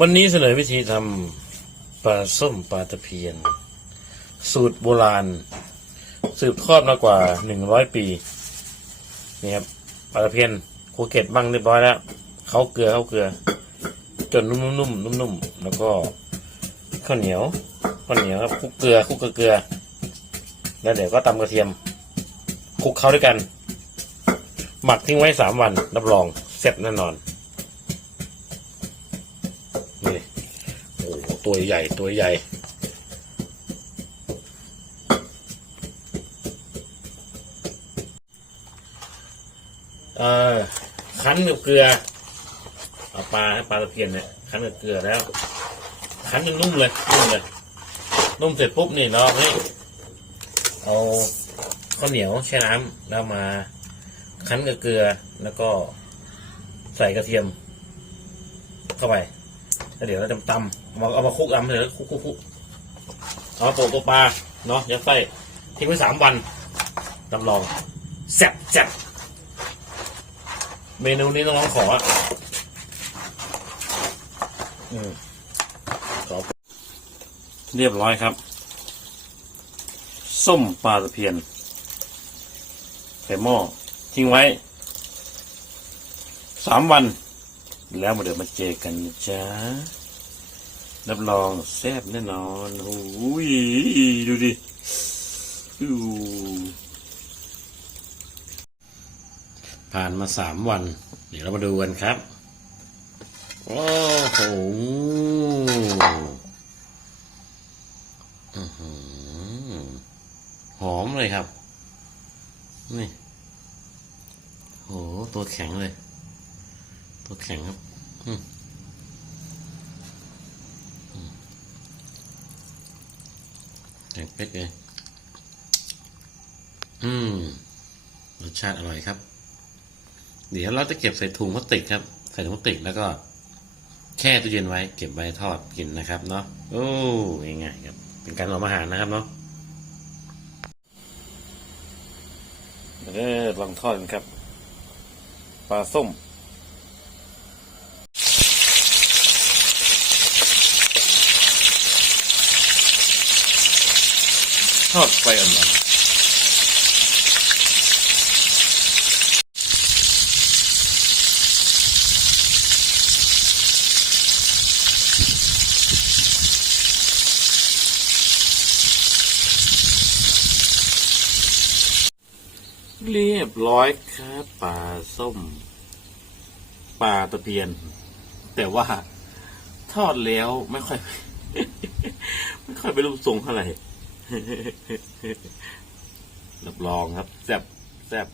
วันนี้เสนอวิธีทำปลาส้มปลาตะเพียน สูตรโบราณ สืบทอดมากว่าหนึ่งร้อยปีนี่ครับปลาตะเพียนโคเกตบ้างเรียบร้อยแล้วเขาเกลือเขาเกลือ จนนุ่มๆนุ่มๆนุ่มๆแล้วก็ข้าวเหนียวข้าวเหนียวครับคลุกเกลือคลุกเกลือ แล้วเดี๋ยวก็ตำกระเทียมคลุกเข้าด้วยกัน หมักทิ้งไว้สามวันรับรองเสร็จแน่นอนโอ้โห ตัวใหญ่ตัวใหญ่ เอ่อคั้นกับเกลือเอาปลาปลาตะเพียนเนี่ยคั้นกับเกลือแล้ว คั้นจนนุ่มเลยนุ่มเลยนุ่มเสร็จปุ๊บนี่เราให้เอาข้าวเหนียวแช่น้ำแล้วมาคั้นกับเกลือแล้วก็ใส่กระเทียมเข้าไป แล้วเดี๋ยวเราจะตำเอามาเอามาคลุกตำเสร็จแล้วคลุกคลุกคลุกเอามาโปะตัวปลาเนาะยัดไส้ทิ้งไว้สามวันรับรองแซ่บแซ่บเมนูนี้ต้องร้องขออืมขอเรียบร้อยครับ ส้มปลาตะเพียนใส่หม้อทิ้งไว้สามวัน แล้วมาเดี๋ยวมาเจอกันนะจ๊ะรับรองแซ่บแน่นอนโอ้ยดูดิผ่านมาสามวัน เดี๋ยวเรามาดูกันครับ โอ้โหหอมเลยครับ นี่โหตัวแข็งเลย ตัวแข็งครับแข็งเป๊กเลยอืมรสชาติอร่อยครับ เดี๋ยวเราจะเก็บใส่ถุงพลาสติกครับ ใส่ถุงพลาสติกแล้วก็แช่ตู้เย็นไว้ เก็บไว้ทอดกินนะครับเนาะโอ้ง่ายๆครับ เป็นการหลอมอาหารนะครับเนาะเออลองทอดกันครับ ปลาส้ม ทอดไฟอ่อนเรียบร้อยครับปลาส้มปลาตะเพียน แต่ว่าทอดแล้วไม่ค่อย ไม่ค่อยไปนรูปทรงเท่าไหร่ รับรองครับแซบแซบ